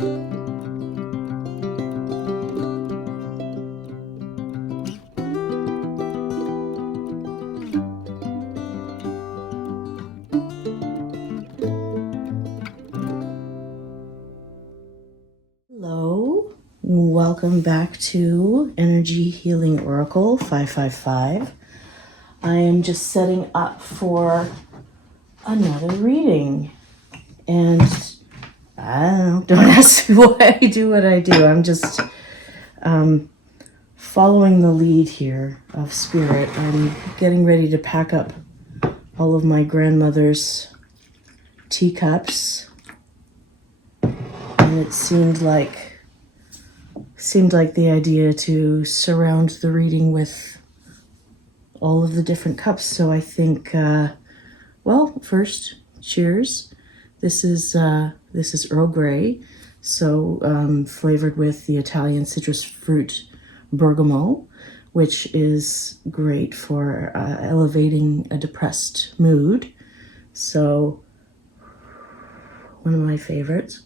Hello, welcome back to Energy Healing Oracle 555. I am just setting up for another reading, and I don't ask me why I do what I do. I'm just following the lead here of Spirit. I'm getting ready to pack up all of my grandmother's teacups, and it seemed like the idea to surround the reading with all of the different cups. So I think, well, first, cheers. This is Earl Grey, so flavored with the Italian citrus fruit bergamot, which is great for elevating a depressed mood. So one of my favorites.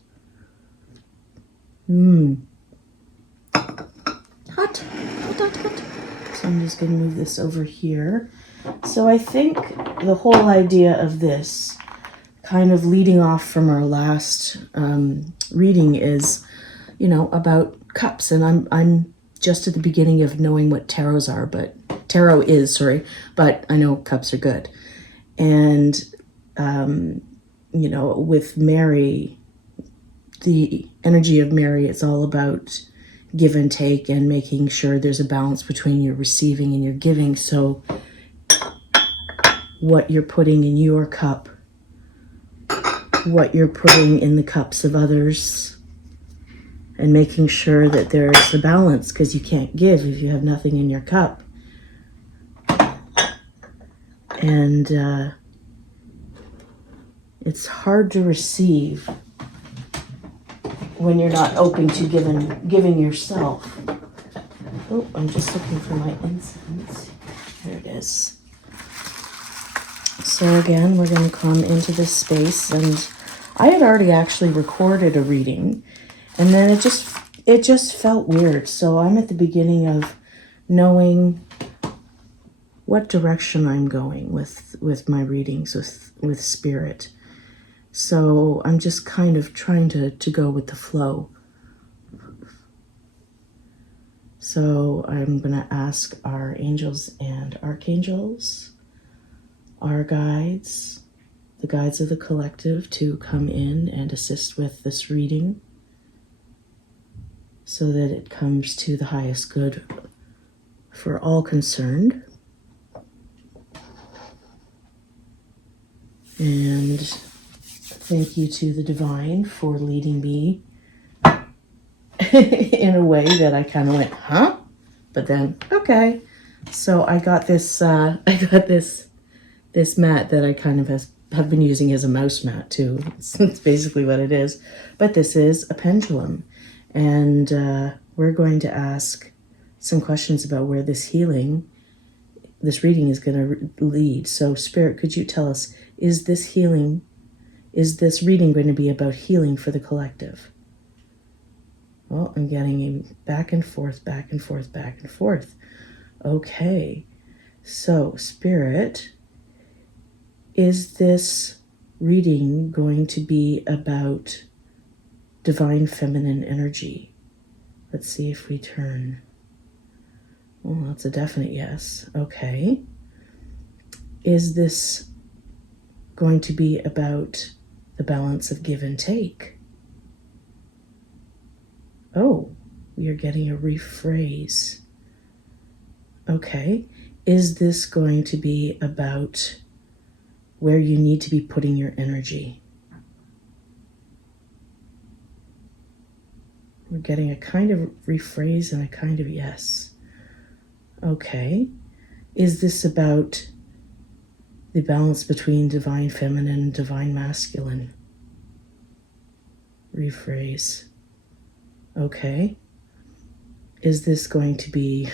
Hot. So I'm just going to move this over here. So I think the whole idea of this, kind of leading off from our last reading, is, about cups. And I'm just at the beginning of knowing what tarot is, but I know cups are good. And, with Mary, the energy of Mary, it's all about give and take and making sure there's a balance between your receiving and your giving. So what you're putting in your cup, what you're putting in the cups of others, and making sure that there's a balance, because you can't give if you have nothing in your cup. And it's hard to receive when you're not open to giving yourself. Oh, I'm just looking for my incense. There it is. So again, we're going to come into this space, and I had already actually recorded a reading, and then it just felt weird. So I'm at the beginning of knowing what direction I'm going with my readings with Spirit. So I'm just kind of trying to go with the flow. So I'm going to ask our angels and archangels, our guides, the guides of the collective, to come in and assist with this reading so that it comes to the highest good for all concerned. And thank you to the divine for leading me in a way that I kind of went, huh? But then, okay. So I got this mat that I kind of have been using as a mouse mat too. It's basically what it is. But this is a pendulum. And we're going to ask some questions about where this reading is going to lead. So Spirit, could you tell us, is this reading going to be about healing for the collective? Well, I'm getting a back and forth, back and forth, back and forth. Okay. So, Spirit, is this reading going to be about divine feminine energy? Let's see if we turn. Well, that's a definite yes. Okay. Is this going to be about the balance of give and take? Oh, we are getting a rephrase. Okay. Is this going to be about where you need to be putting your energy? We're getting a kind of rephrase and a kind of yes. Okay. Is this about the balance between divine feminine and divine masculine? Rephrase. Okay. Is this going to be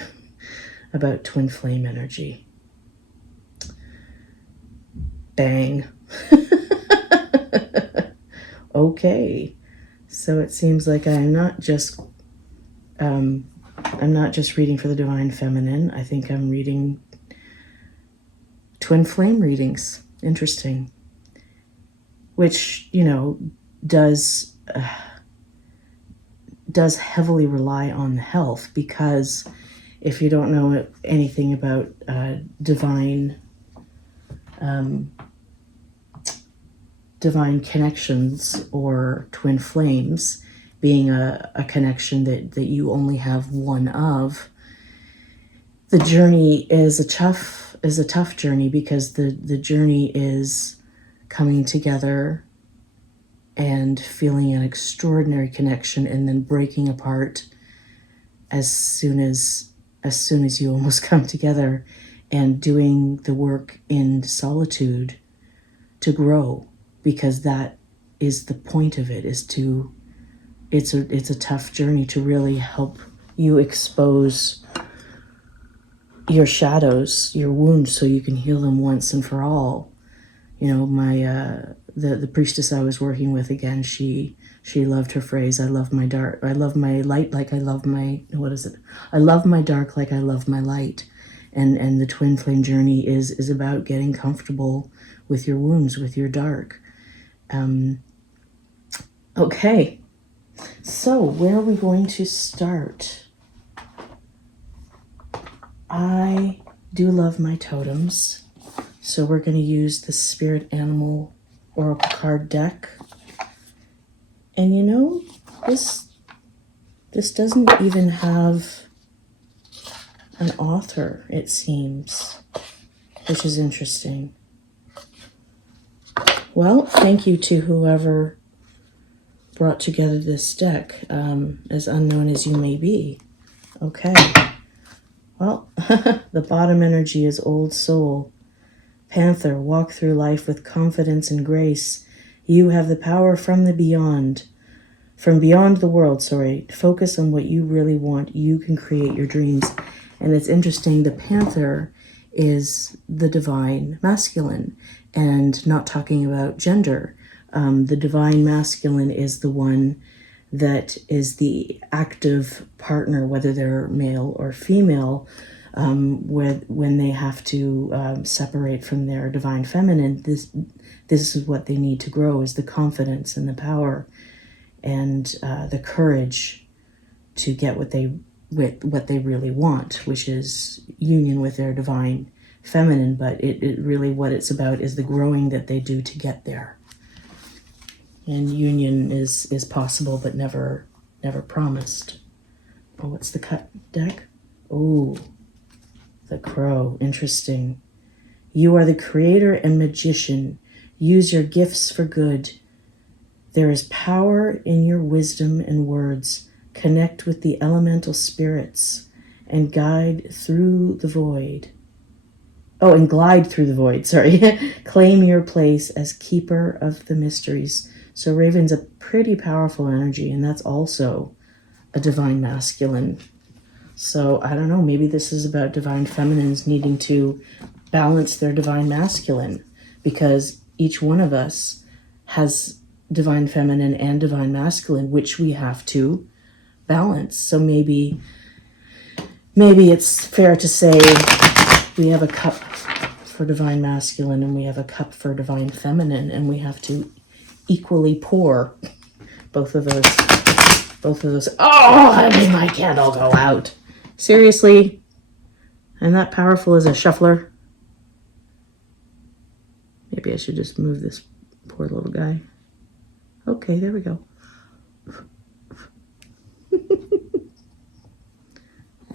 about twin flame energy? Bang. Okay. So it seems like I'm not just reading for the divine feminine. I think I'm reading twin flame readings. Interesting. Which, you know, does heavily rely on health, because if you don't know anything about divine connections or twin flames being a connection that you only have one of, the journey is a tough journey, because the journey is coming together and feeling an extraordinary connection, and then breaking apart as soon as you almost come together, and doing the work in solitude to grow, because that is the point of it, is to it's a tough journey to really help you expose your shadows, your wounds, so you can heal them once and for all. You know, my the priestess I was working with, again, she loved her phrase, I love my light like I love my, what is it? I love my dark like I love my light. And the twin flame journey is about getting comfortable with your wounds, with your dark. Okay, so where are we going to start? I do love my totems, so we're going to use the Spirit Animal Oracle card deck. And you know, this doesn't even have an author, it seems, which is interesting. Well, thank you to whoever brought together this deck, as unknown as you may be. Okay. Well, the bottom energy is Old Soul. Panther, walk through life with confidence and grace. You have the power from beyond the world, Focus on what you really want. You can create your dreams. And it's interesting, the Panther is the divine masculine, and not talking about gender. The divine masculine is the one that is the active partner, whether they're male or female, when they have to separate from their divine feminine. This is what they need to grow, is the confidence and the power and the courage to get what they really want, which is union with their divine feminine. But it really, what it's about is the growing that they do to get there. And union is possible, but never promised. Oh, what's the cut deck? Oh, the Crow. Interesting. You are the creator and magician. Use your gifts for good. There is power in your wisdom and words. Connect with the elemental spirits and guide through the void. Oh, and glide through the void, sorry. Claim your place as keeper of the mysteries. So Raven's a pretty powerful energy, and that's also a divine masculine. So I don't know, maybe this is about divine feminines needing to balance their divine masculine, because each one of us has divine feminine and divine masculine, which we have to balance. So maybe it's fair to say we have a cup for divine masculine and we have a cup for divine feminine, and we have to equally pour both of those. Oh, I made my candle go out. Seriously? I'm that powerful as a shuffler? Maybe I should just move this poor little guy. Okay, there we go.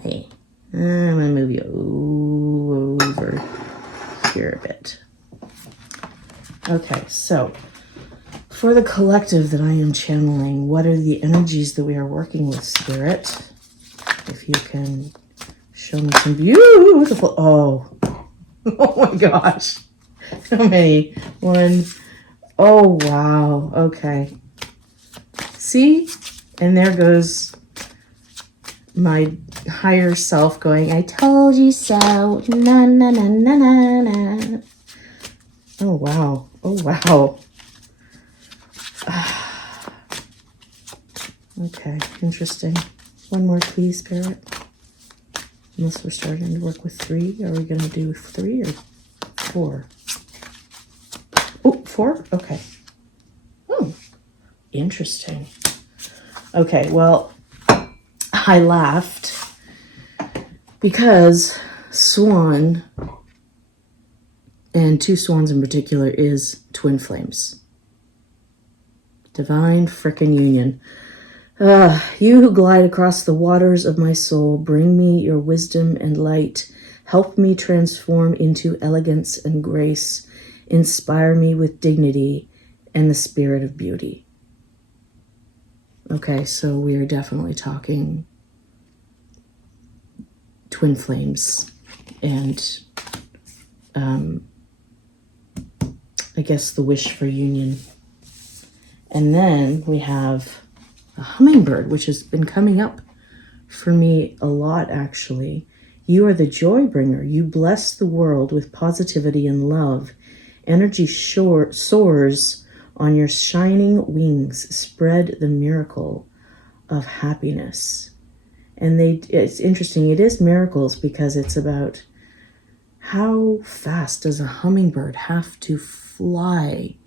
Hey, I'm gonna move you over here a bit. Okay, so for the collective that I am channeling, what are the energies that we are working with, Spirit? If you can show me some beautiful... Oh my gosh. How many? One. Oh, wow. Okay. See? And there goes my higher self going, I told you so. Na, na, na, na, na, na. Oh, wow. Oh, wow. Okay, interesting. One more, please, Spirit. Unless we're starting to work with 3. Are we going to do 3 or 4? Oh, 4? Okay. Oh, interesting. Okay, well, I laughed because swan, and 2 swans in particular, is twin flames. Divine frickin' union. You who glide across the waters of my soul, bring me your wisdom and light. Help me transform into elegance and grace. Inspire me with dignity and the spirit of beauty. Okay, so we are definitely talking twin flames and I guess the wish for union. And then we have a hummingbird, which has been coming up for me a lot, actually. You are the joy bringer. You bless the world with positivity and love. Energy soars on your shining wings. Spread the miracle of happiness. And it's interesting. It is miracles because it's about how fast does a hummingbird have to fly?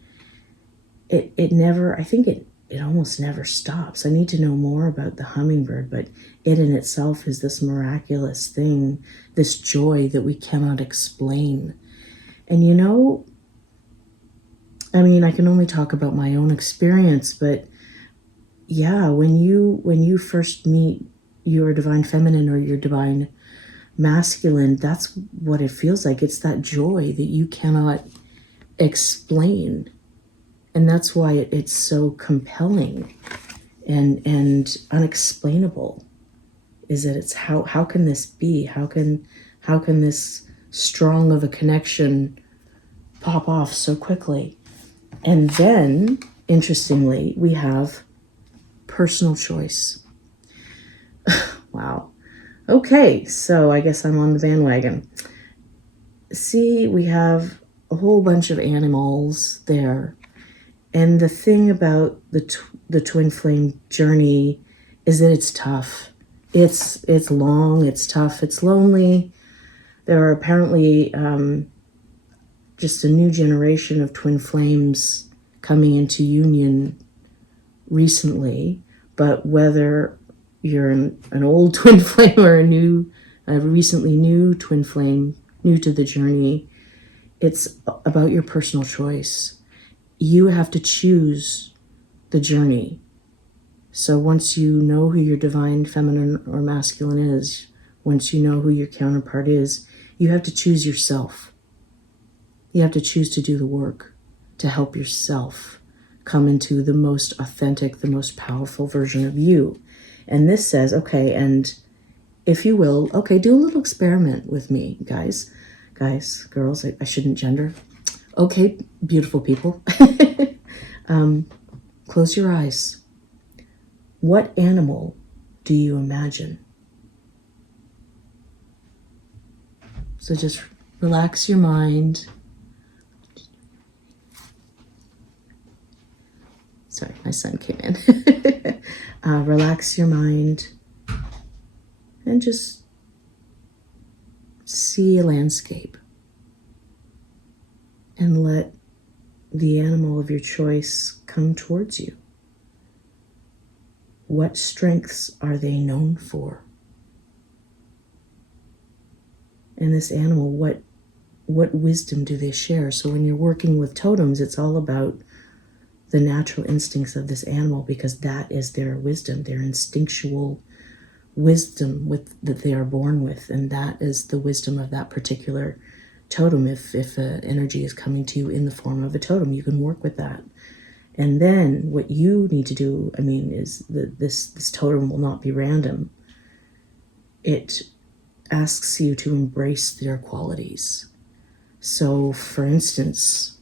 It never, I think it almost never stops. I need to know more about the hummingbird, but it in itself is this miraculous thing, this joy that we cannot explain. And you know, I mean, I can only talk about my own experience, but yeah, when you first meet your divine feminine or your divine masculine, that's what it feels like. It's that joy that you cannot explain. And that's why it's so compelling and unexplainable, is that it's how can this be? How can this strong of a connection pop off so quickly? And then, interestingly, we have personal choice. Wow. Okay, so I guess I'm on the bandwagon. See, we have a whole bunch of animals there. And the thing about the twin flame journey is that it's tough. It's long, it's tough, it's lonely. There are apparently just a new generation of twin flames coming into union recently. But whether you're an old twin flame or a recently new twin flame, new to the journey, it's about your personal choice. You have to choose the journey. So once you know who your divine feminine or masculine is, once you know who your counterpart is, you have to choose yourself. You have to choose to do the work to help yourself come into the most authentic, the most powerful version of you. And this says, okay, and if you will, okay, do a little experiment with me, guys, girls, I shouldn't gender. Okay, beautiful people. Close your eyes. What animal do you imagine? So just relax your mind. Sorry, my son came in. Relax your mind and just see a landscape. And let the animal of your choice come towards you. What strengths are they known for? And this animal, what wisdom do they share? So when you're working with totems, it's all about the natural instincts of this animal, because that is their wisdom, their instinctual wisdom that they are born with. And that is the wisdom of that particular totem. If energy is coming to you in the form of a totem, you can work with that. And then what you need to do, I mean, is that this totem will not be random. It asks you to embrace their qualities. So for instance,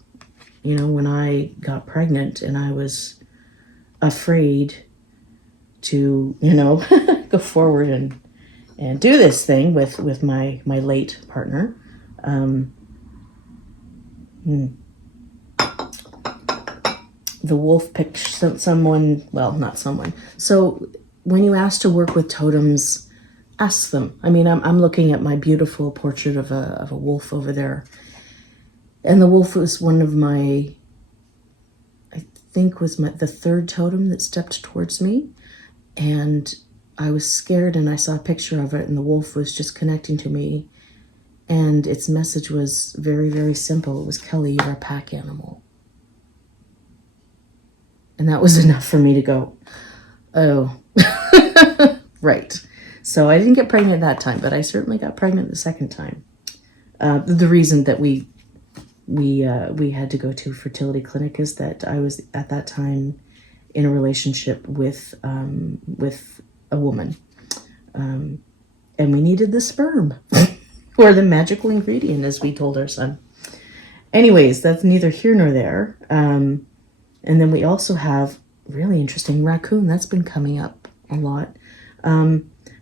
you know, when I got pregnant and I was afraid to, you know, go forward and do this thing with my late partner, the wolf picture, someone, well, not someone. So when you ask to work with totems, ask them. I mean, I'm looking at my beautiful portrait of a wolf over there. And the wolf was one of my, I think was the third totem that stepped towards me. And I was scared, and I saw a picture of it, and the wolf was just connecting to me. And its message was very, very simple. It was, Kelly, you're a pack animal. And that was enough for me to go, oh, right. So I didn't get pregnant that time, but I certainly got pregnant the second time. The reason that we had to go to a fertility clinic is that I was at that time in a relationship with a woman, and we needed the sperm or the magical ingredient, as we told our son. Anyways, that's neither here nor there. And then we also have really interesting raccoon. That's been coming up a lot.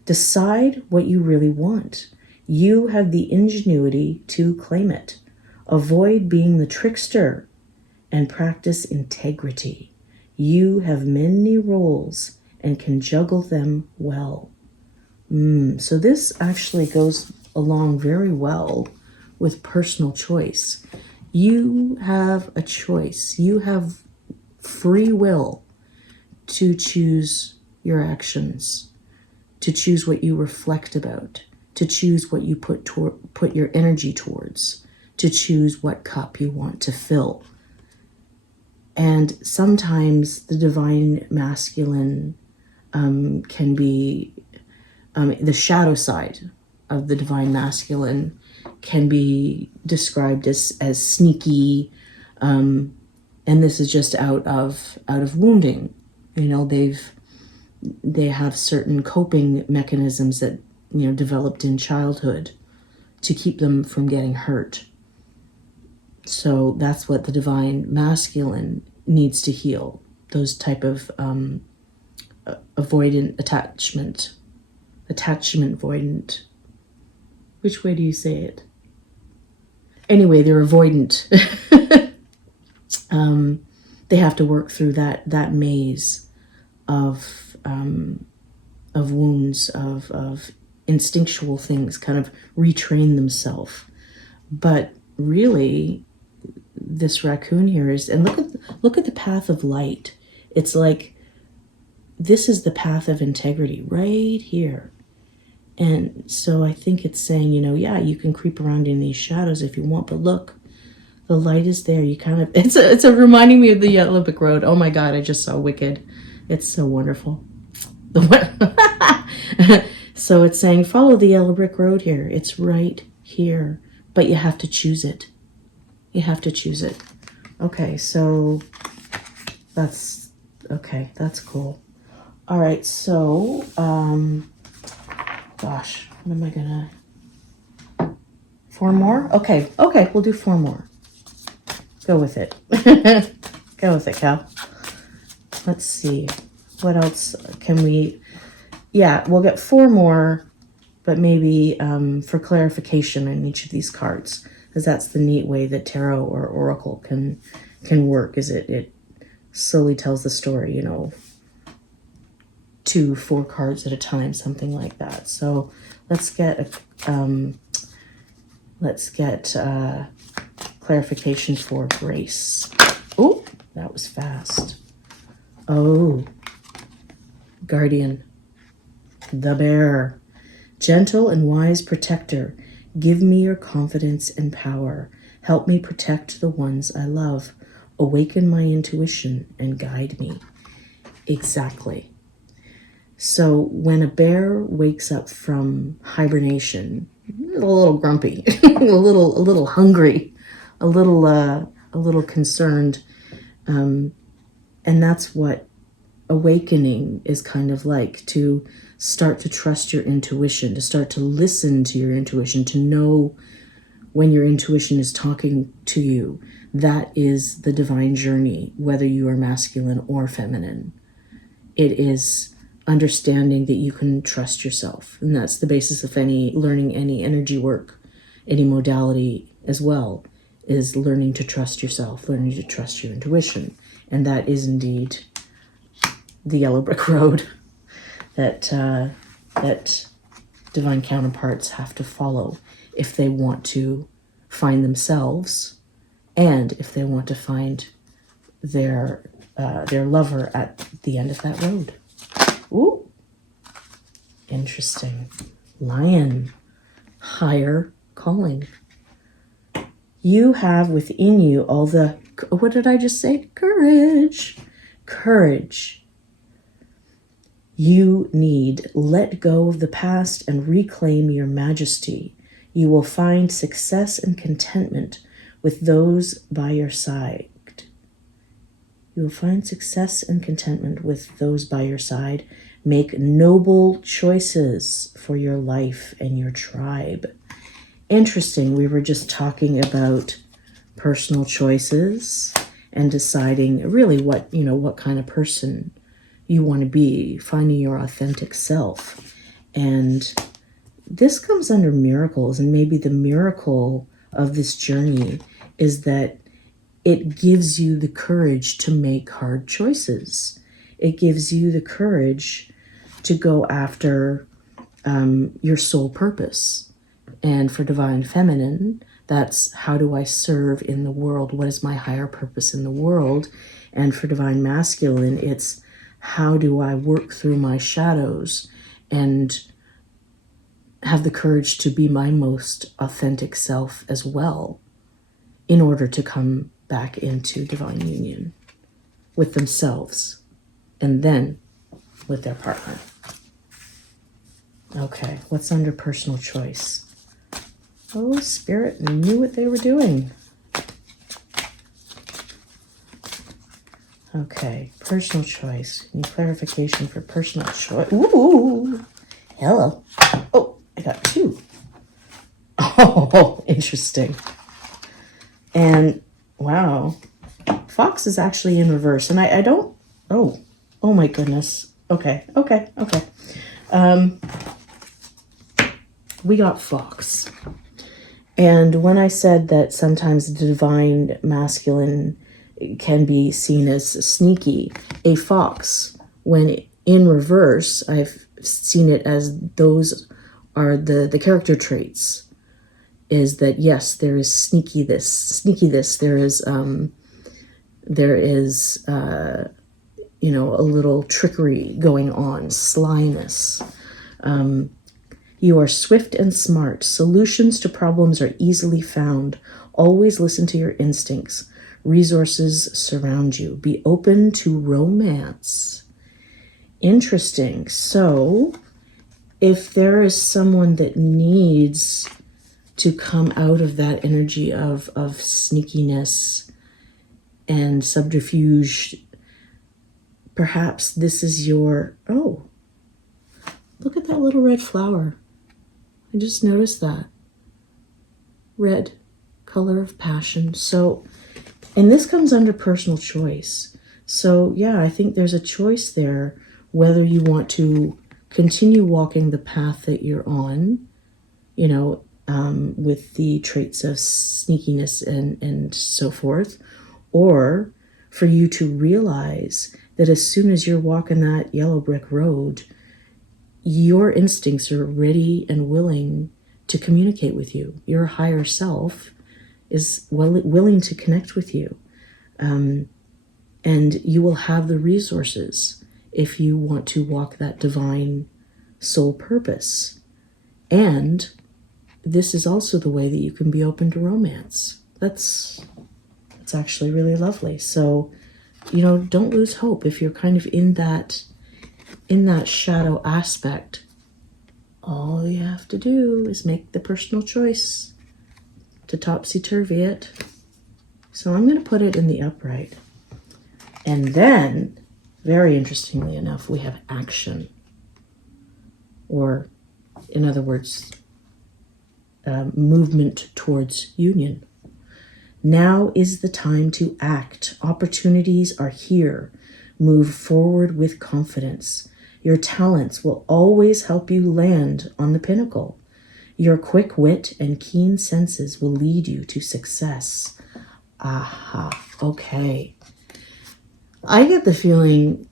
Decide what you really want. You have the ingenuity to claim it. Avoid being the trickster and practice integrity. You have many roles and can juggle them well. So this actually goes along very well with personal choice. You have a choice. You have free will to choose your actions, to choose what you reflect about, to choose what you put your energy towards, to choose what cup you want to fill. And sometimes the divine masculine can be, the shadow side of the divine masculine can be described as sneaky, and this is just out of wounding. You know, they have certain coping mechanisms that, you know, developed in childhood to keep them from getting hurt. So that's what the divine masculine needs to heal. Those type of avoidant attachment avoidant. Which way do you say it? Anyway, they're avoidant. They have to work through that maze of wounds, of instinctual things, kind of retrain themselves. But really, this raccoon here is, and look at the path of light. It's like, this is the path of integrity right here. And so I think it's saying, you know, yeah, you can creep around in these shadows if you want, but look, the light is there. You kind of, it's a reminding me of the Yellow Brick Road. Oh my God, I just saw Wicked. It's so wonderful. So it's saying, follow the Yellow Brick Road here. It's right here, but you have to choose it. You have to choose it. Okay, so that's cool. All right, so, gosh, what am I gonna, 4 more? Okay, we'll do 4 more. Go with it. Go with it, Cal. Let's see. What else can we... Yeah, we'll get 4 more, but maybe for clarification on each of these cards, because that's the neat way that tarot or oracle can work, is it slowly tells the story, you know, 2-4 cards at a time, something like that. So let's get clarification for Grace. Oh, that was fast. Oh, Guardian, the Bear, gentle and wise protector, give me your confidence and power. Help me protect the ones I love. Awaken my intuition and guide me. Exactly. So when a bear wakes up from hibernation, a little grumpy, a little hungry, a little concerned, and that's what awakening is kind of like, to start to trust your intuition, to start to listen to your intuition, to know when your intuition is talking to you. That is the divine journey, whether you are masculine or feminine. It is understanding that you can trust yourself. And that's the basis of learning any energy work, any modality as well, is learning to trust yourself, learning to trust your intuition. And that is indeed the yellow brick road that that divine counterparts have to follow if they want to find themselves, and if they want to find their lover at the end of that road. Ooh, interesting. Lion, higher calling. You have within you all the, what did I just say? Courage. Courage. You need let go of the past and reclaim your majesty. You will find success and contentment with those by your side. You will find success and contentment with those by your side. Make noble choices for your life and your tribe. Interesting. We were just talking about personal choices and deciding really what kind of person you want to be, finding your authentic self. And this comes under miracles, and maybe the miracle of this journey is that it gives you the courage to make hard choices. It gives you the courage to go after your soul purpose. And for Divine Feminine, that's how do I serve in the world? What is my higher purpose in the world? And for Divine Masculine, it's how do I work through my shadows and have the courage to be my most authentic self as well in order to come back into divine union with themselves and then with their partner. Okay, what's under personal choice? Oh, Spirit knew what they were doing. Okay, personal choice. Any clarification for personal choice? Ooh, hello. Oh, I got two. Oh, interesting. And wow, Fox is actually in reverse. And I don't, oh my goodness. Okay. We got Fox. And when I said that sometimes the divine masculine can be seen as sneaky, a fox, when in reverse, I've seen it as those are the character traits, is that yes, there is sneaky this, there is a little trickery going on, slyness. You are swift and smart. Solutions to problems are easily found. Always listen to your instincts. Resources surround you. Be open to romance. Interesting. So, if there is someone that needs to come out of that energy of sneakiness and subterfuge, perhaps this is your, oh, look at that little red flower. I just noticed that. Red, color of passion. So, and this comes under personal choice. So yeah, I think there's a choice there, whether you want to continue walking the path that you're on, with the traits of sneakiness and so forth, or for you to realize that as soon as you're walking that yellow brick road, your instincts are ready and willing to communicate with you. Your higher self is willing to connect with you. And you will have the resources if you want to walk that divine soul purpose. And this is also the way that you can be open to romance. That's actually really lovely. So, don't lose hope if you're kind of in that shadow aspect. All you have to do is make the personal choice to topsy-turvy it. So I'm going to put it in the upright. And then, very interestingly enough, we have action. Or, in other words, movement towards union. Now is the time to act. Opportunities are here. Move forward with confidence. Your talents will always help you land on the pinnacle. Your quick wit and keen senses will lead you to success. Aha, okay. I get the feeling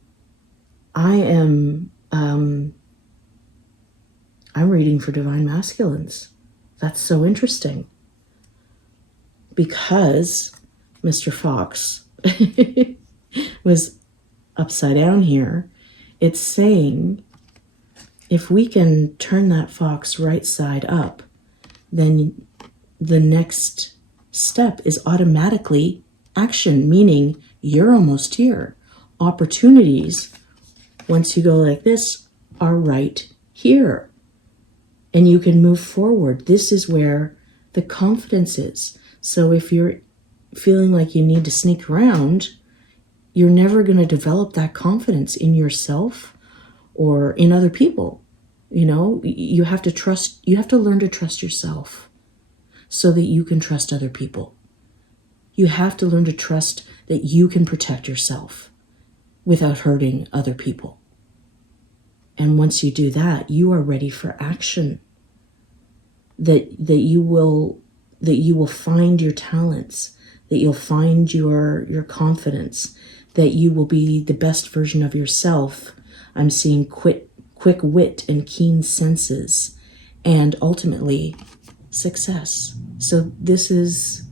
I am, I'm reading for divine masculines. That's so interesting. Because Mr. Fox was upside down here, it's saying if we can turn that fox right side up, then the next step is automatically action, meaning you're almost here. Opportunities, once you go like this, are right here. And you can move forward. This is where the confidence is. So if you're feeling like you need to sneak around, you're never going to develop that confidence in yourself or in other people. You know, you have to learn to trust yourself so that you can trust other people. You have to learn to trust that you can protect yourself without hurting other people. And once you do that, you are ready for action. That you will find your talents, that you'll find your confidence, that you will be the best version of yourself. I'm seeing quick wit and keen senses, and ultimately success. So this is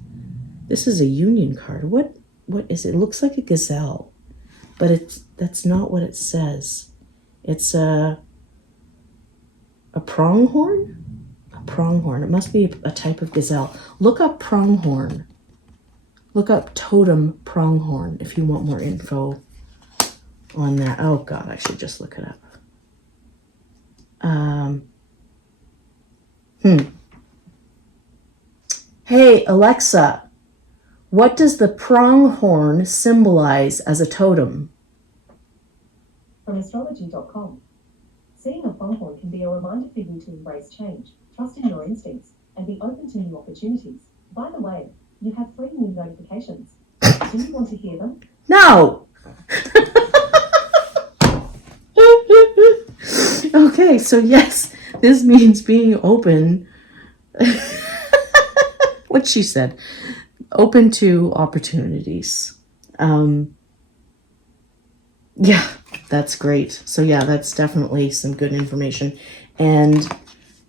a union card. What is it? It looks like a gazelle, but that's not what it says. It's a pronghorn? A pronghorn. It must be a type of gazelle. Look up pronghorn. Look up totem pronghorn if you want more info on that. Oh God, I should just look it up. Hey, Alexa, what does the pronghorn symbolize as a totem? From astrology.com. Seeing a pronghorn can be a reminder for you to embrace change, trust in your instincts, and be open to new opportunities. By the way, you have 3 new notifications. Do you want to hear them? No! Okay, so yes, this means being open. What she said. Open to opportunities. Yeah, that's great. So yeah, that's definitely some good information. And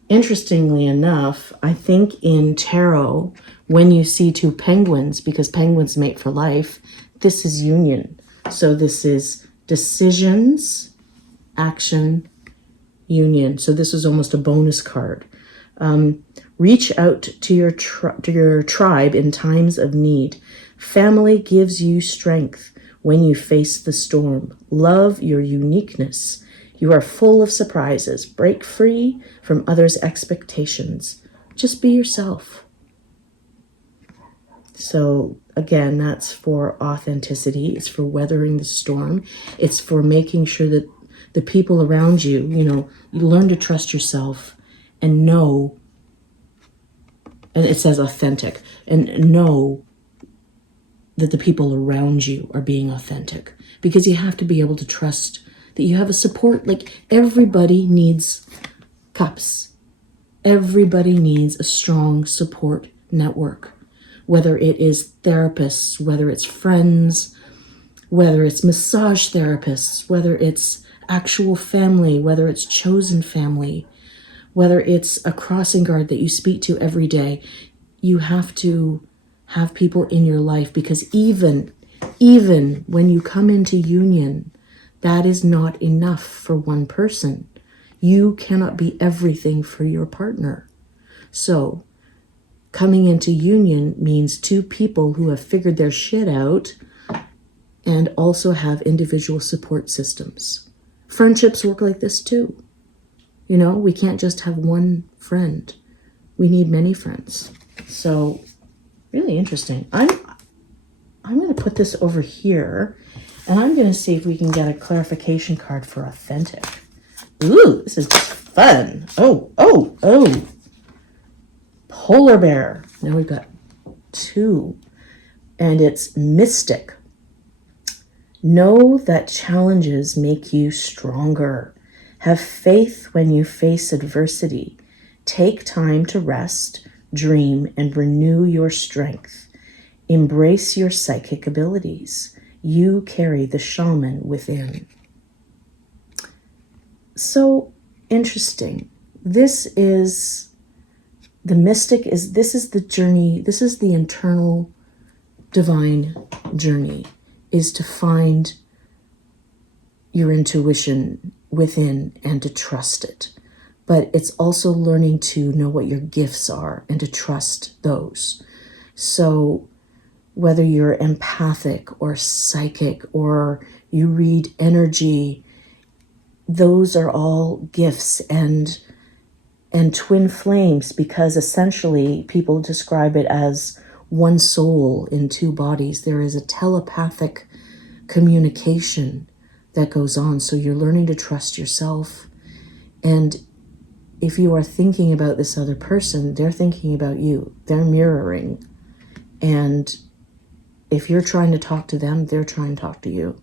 interestingly enough, I think in tarot, when you see 2 penguins, because penguins mate for life, this is union. So this is decisions, action, union. So this is almost a bonus card. Reach out to your tribe in times of need. Family gives you strength when you face the storm. Love your uniqueness. You are full of surprises. Break free from others' expectations. Just be yourself. So again, that's for authenticity. It's for weathering the storm. It's for making sure that the people around you, you learn to trust yourself and know, and it says authentic, and know that the people around you are being authentic, because you have to be able to trust that you have a support. Like, everybody needs cups. Everybody needs a strong support network, whether it is therapists, whether it's friends, whether it's massage therapists, whether it's actual family, whether it's chosen family, whether it's a crossing guard that you speak to every day. You have to have people in your life, because even when you come into union, that is not enough for one person. You cannot be everything for your partner. So coming into union means 2 people who have figured their shit out and also have individual support systems. Friendships work like this too. We can't just have one friend. We need many friends. So really interesting. I'm going to put this over here, and I'm going to see if we can get a clarification card for authentic. Ooh, this is just fun. Oh. Polar bear. Now we've got 2, and it's mystic. Know that challenges make you stronger. Have faith when you face adversity. Take time to rest, dream, and renew your strength. Embrace your psychic abilities. You carry the shaman within. So interesting. This is the mystic, this is the journey, this is the internal divine journey, is to find your intuition within and to trust it. But it's also learning to know what your gifts are and to trust those. So whether you're empathic or psychic or you read energy, those are all gifts and twin flames, because essentially people describe it as one soul in two bodies. There is a telepathic communication that goes on. So you're learning to trust yourself. And if you are thinking about this other person, they're thinking about you. They're mirroring. And if you're trying to talk to them, they're trying to talk to you.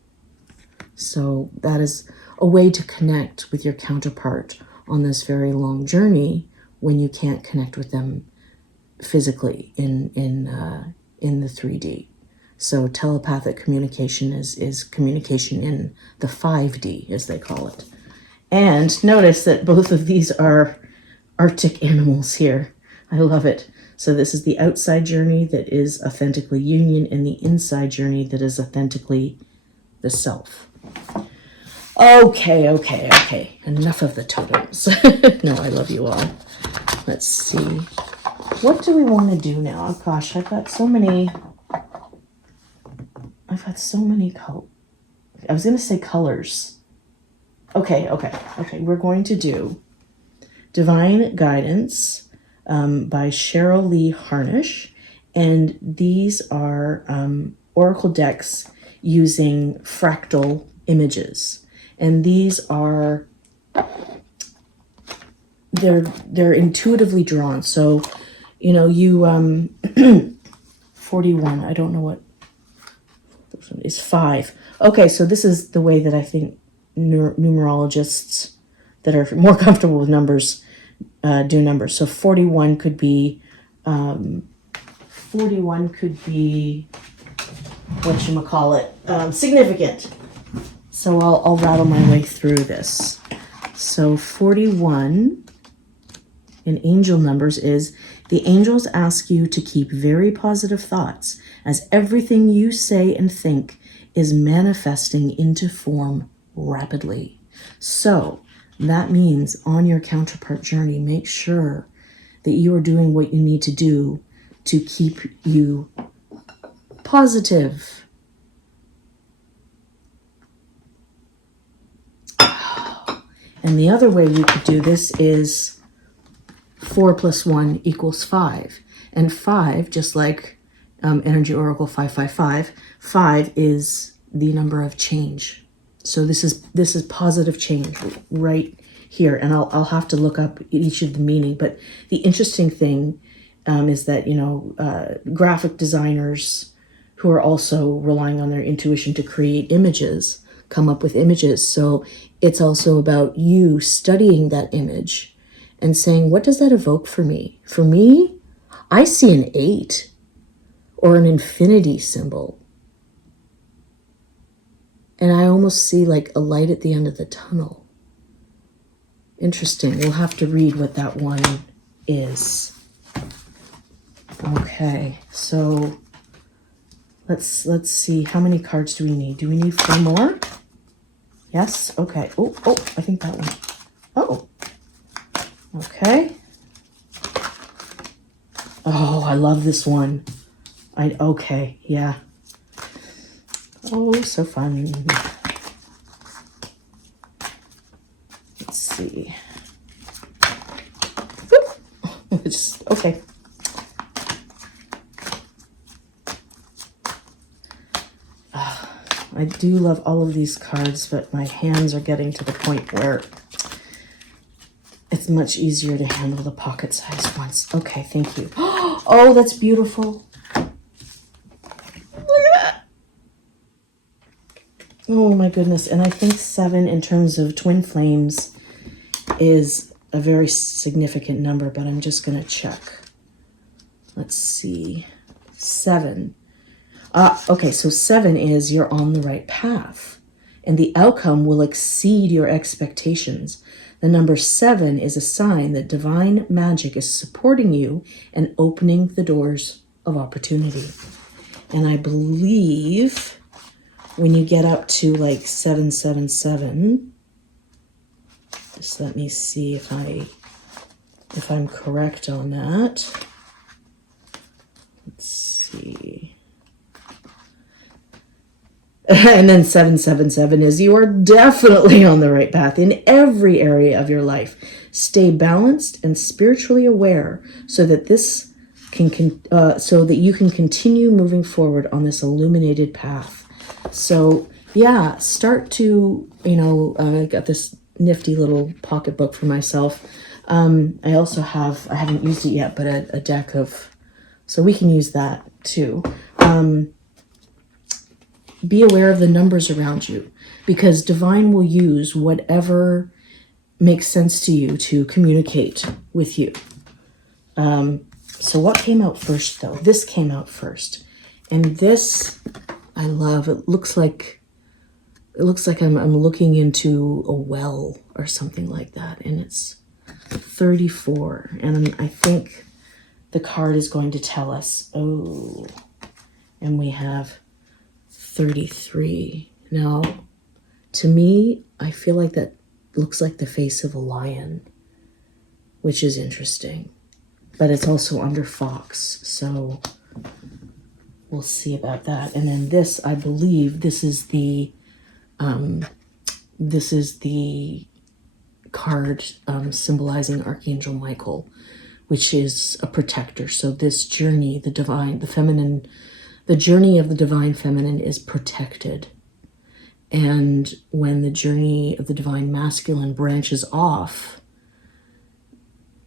So that is a way to connect with your counterpart on this very long journey when you can't connect with them physically in the 3D. So telepathic communication is communication in the 5D, as they call it. And notice that both of these are Arctic animals here. I love it. So this is the outside journey that is authentically union, and the inside journey that is authentically the self. Okay. Enough of the totems. No, I love you all. Let's see. What do we want to do now? Oh gosh, I've got so many I was going to say colors. Okay. We're going to do Divine Guidance by Cheryl Lee Harnish. And these are oracle decks using fractal images. And these are, they're intuitively drawn. So, you, 41, I don't know what, is 5. Okay, so this is the way that I think numerologists that are more comfortable with numbers do numbers. So 41 could be, significant. So I'll rattle my way through this. So 41 in angel numbers is, the angels ask you to keep very positive thoughts, as everything you say and think is manifesting into form rapidly. So that means on your counterpart journey, make sure that you are doing what you need to do to keep you positive. And the other way you could do this is 4 + 1 = 5. And 5, just like Energy Oracle 555, 5 is the number of change. So this is positive change right here. And I'll have to look up each of the meaning. But the interesting thing is that, graphic designers who are also relying on their intuition to create images come up with images. So it's also about you studying that image and saying, what does that evoke for me? For me, I see an 8 or an infinity symbol. And I almost see like a light at the end of the tunnel. Interesting. We'll have to read what that one is. Okay, so let's see. How many cards do we need? Do we need 4 more? Yes? Okay. Oh, I think that one. Oh. Okay. Oh, I love this one. Okay, yeah. Oh, so fun. Let's see. Okay. I do love all of these cards, but my hands are getting to the point where it's much easier to handle the pocket-sized ones. Okay, thank you. Oh, that's beautiful. Look at that. Oh my goodness. And I think 7 in terms of twin flames is a very significant number, but I'm just going to check. Let's see. 7. Okay, so 7 is you're on the right path, and the outcome will exceed your expectations. The number 7 is a sign that divine magic is supporting you and opening the doors of opportunity. And I believe when you get up to like 777, just let me see if I'm correct on that. Let's see. And then 777 is you are definitely on the right path in every area of your life. Stay balanced and spiritually aware so that so that you can continue moving forward on this illuminated path. So yeah, start to, I got this nifty little pocketbook for myself. I also I haven't used it yet, but a deck of, so we can use that too. Be aware of the numbers around you, because divine will use whatever makes sense to you to communicate with you. So what came out first, though? This came out first. And this I love. It looks like I'm looking into a well or something like that. And it's 34. And I think the card is going to tell us, oh, and we have 33. Now, to me, I feel like that looks like the face of a lion, which is interesting. But it's also under fox, so we'll see about that. And then this, I believe, this is the card symbolizing Archangel Michael, which is a protector. So this journey, the journey of the divine feminine is protected. And when the journey of the divine masculine branches off,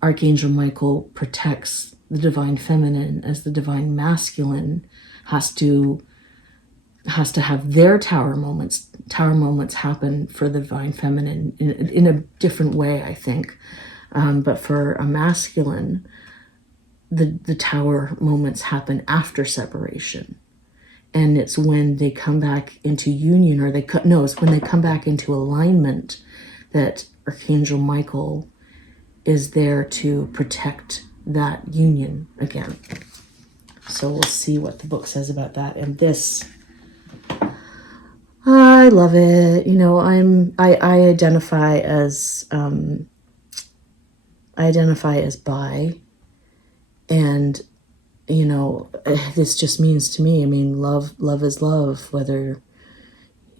Archangel Michael protects the divine feminine, as the divine masculine has to have their tower moments. Tower moments happen for the divine feminine in a different way, I think. But for a masculine, the tower moments happen after separation. And it's when they come back into union, or it's when they come back into alignment, that Archangel Michael is there to protect that union again. So we'll see what the book says about that. And this, I love it. I identify as bi, and this just means to me, love is love, whether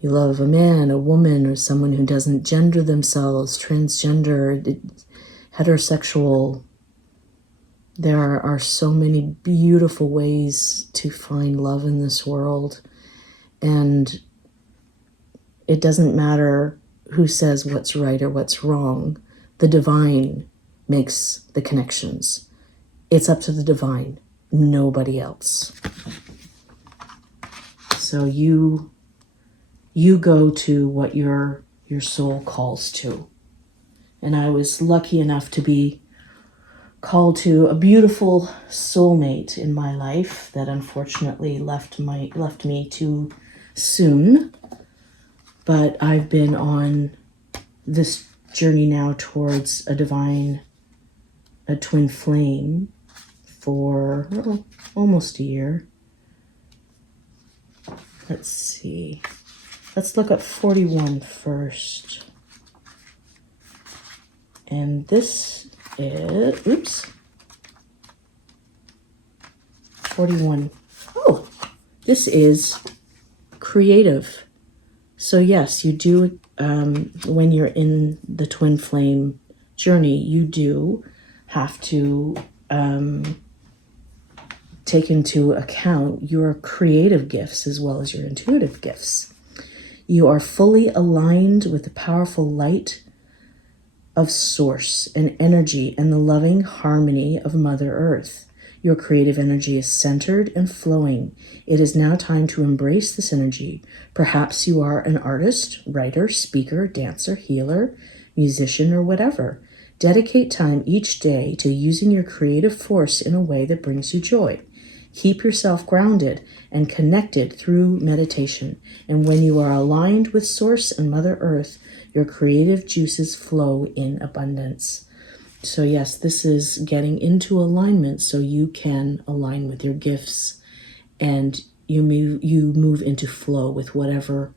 you love a man, a woman, or someone who doesn't gender themselves, transgender, heterosexual. There are so many beautiful ways to find love in this world, and it doesn't matter who says what's right or what's wrong. The divine makes the connections. It's up to the divine, nobody else. So you go to what your soul calls to. And I was lucky enough to be called to a beautiful soulmate in my life that unfortunately left me too soon. But I've been on this journey now towards a twin flame for almost a year. Let's see. Let's look up 41 first. And this is, 41. Oh, this is creative. So yes, you do, when you're in the twin flame journey, you do have to take into account your creative gifts as well as your intuitive gifts. You are fully aligned with the powerful light of source and energy and the loving harmony of Mother Earth. Your creative energy is centered and flowing. It is now time to embrace this energy. Perhaps you are an artist, writer, speaker, dancer, healer, musician, or whatever. Dedicate time each day to using your creative force in a way that brings you joy. Keep yourself grounded and connected through meditation. And when you are aligned with Source and Mother Earth, your creative juices flow in abundance. So yes, this is getting into alignment so you can align with your gifts and you move into flow with whatever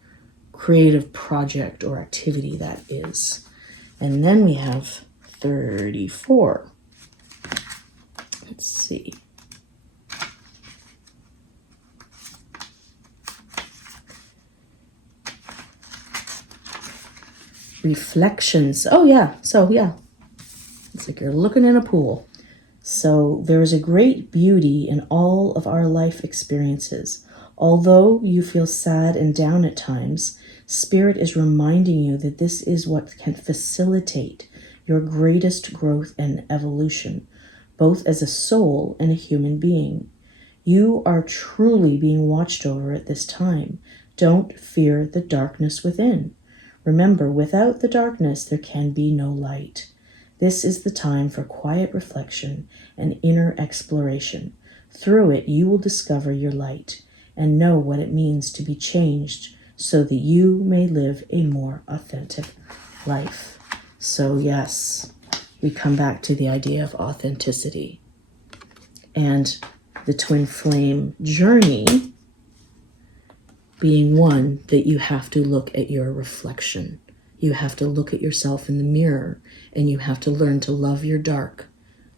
creative project or activity that is. And then we have 34. Let's see. Reflections. Oh yeah. So yeah. It's like you're looking in a pool. So there is a great beauty in all of our life experiences. Although you feel sad and down at times, Spirit is reminding you that this is what can facilitate your greatest growth and evolution, both as a soul and a human being. You are truly being watched over at this time. Don't fear the darkness within. Remember, without the darkness, there can be no light. This is the time for quiet reflection and inner exploration. Through it, you will discover your light and know what it means to be changed so that you may live a more authentic life. So yes, we come back to the idea of authenticity and the twin flame journey being one that you have to look at your reflection. You have to look at yourself in the mirror and you have to learn to love your dark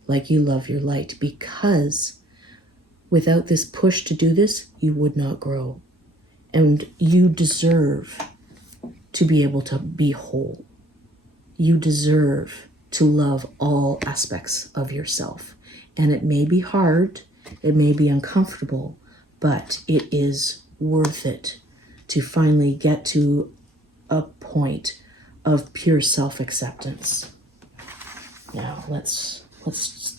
like you love your light, because without this push to do this, you would not grow. And you deserve to be able to be whole. You deserve to love all aspects of yourself. And it may be hard, it may be uncomfortable, but it is worth it to finally get to a point of pure self-acceptance. Now let's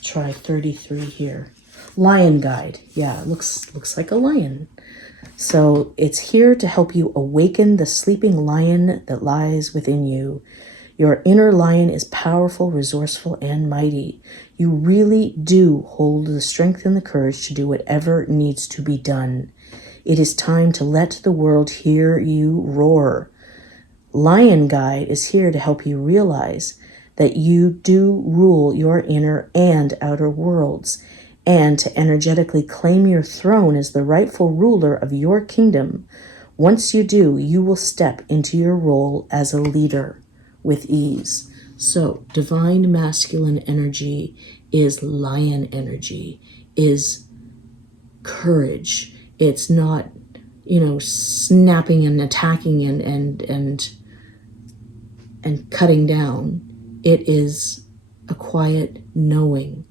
try 33 here. Lion guide. Yeah, it looks like a lion. So it's here to help you awaken the sleeping lion that lies within you. Your inner lion is powerful, resourceful, and mighty. You really do hold the strength and the courage to do whatever needs to be done. It is time to let the world hear you roar. Lion Guide is here to help you realize that you do rule your inner and outer worlds, and to energetically claim your throne as the rightful ruler of your kingdom. Once you do, you will step into your role as a leader with ease. So, divine masculine energy is lion energy, is courage. It's not, snapping and attacking and cutting down. It is a quiet knowing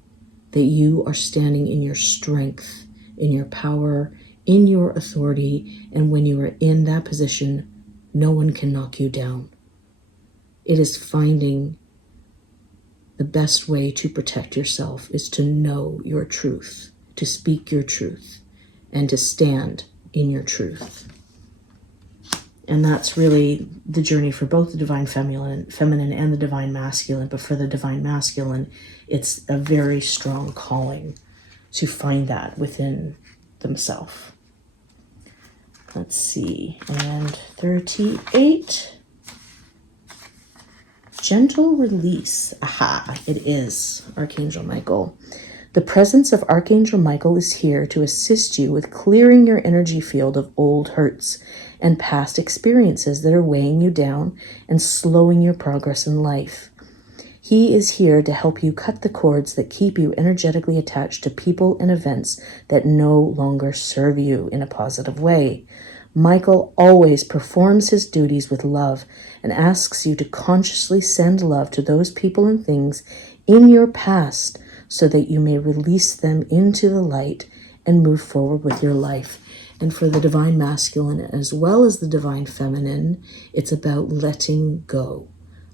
that you are standing in your strength, in your power, in your authority, and when you are in that position, no one can knock you down. It is finding the best way to protect yourself is to know your truth, to speak your truth, and to stand in your truth. And that's really the journey for both the divine feminine and the divine masculine. But for the divine masculine, it's a very strong calling to find that within themselves. Let's see. And 38. Gentle release. Aha, it is Archangel Michael. The presence of Archangel Michael is here to assist you with clearing your energy field of old hurts and past experiences that are weighing you down and slowing your progress in life. He is here to help you cut the cords that keep you energetically attached to people and events that no longer serve you in a positive way. Michael always performs his duties with love and asks you to consciously send love to those people and things in your past so that you may release them into the light and move forward with your life. And for the divine masculine as well as the divine feminine, it's about letting go